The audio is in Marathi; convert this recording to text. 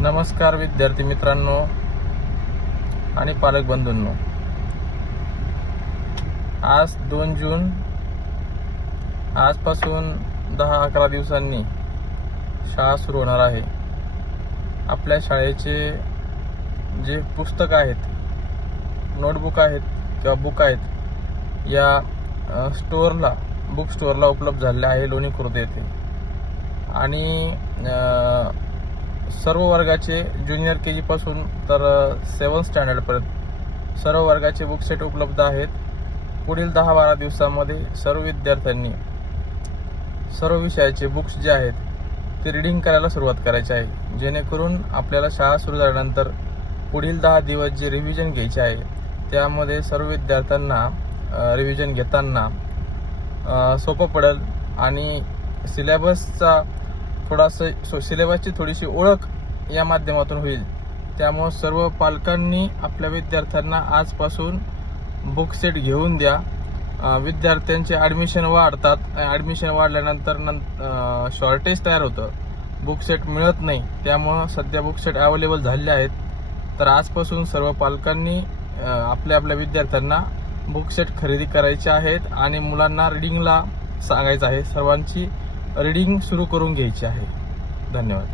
नमस्कार विद्यार्थी मित्रांनो आणि पालक बंधूंनो, आज 2 जून, आजपासून 10-11 दिवसांनी शाळा सुरू होणार आहे. आपल्या शाळेचे जे पुस्तक आहेत, नोटबुक आहेत किंवा बुक आहेत, या बुक स्टोअरला उपलब्ध झालेले आहे लोणी खुर्द येथे. आणि सर्व वर्गाचे ज्युनियर KG पासून तर 7th स्टँडर्डपर्यंत सर्व वर्गाचे बुक सेट उपलब्ध आहेत. पुढील 10-12 दिवसांमध्ये सर्व विद्यार्थ्यांनी सर्व विषयाचे बुक्स जे आहेत ते रीडिंग करायला सुरुवात करायची आहे, जेणेकरून आपल्याला शाळा सुरू झाल्यानंतर पुढील 10 दिवस जे रिव्हिजन घ्यायचे आहे त्यामध्ये सर्व विद्यार्थ्यांना रिव्हिजन घेताना सोपं पडेल आणि सिलेबसची थोडीशी ओळख या माध्यमातून होईल. त्यामुळे सर्व पालकांनी आपल्या विद्यार्थ्यांना आजपासून बुक सेट घेऊन द्या. विद्यार्थ्यांचे ॲडमिशन वाढतात, ॲडमिशन वाढल्यानंतर शॉर्टेज तयार होतं, बुक सेट मिळत नाही. त्यामुळं सध्या बुक सेट अवेलेबल झालेले आहेत. तर आजपासून सर्व पालकांनी आपल्या विद्यार्थ्यांना बुक सेट खरेदी करायचे आहेत आणि मुलांना रीडिंगला सांगायचं आहे. सर्वांची रीडिंग सुरू करून घ्यायची आहे. धन्यवाद.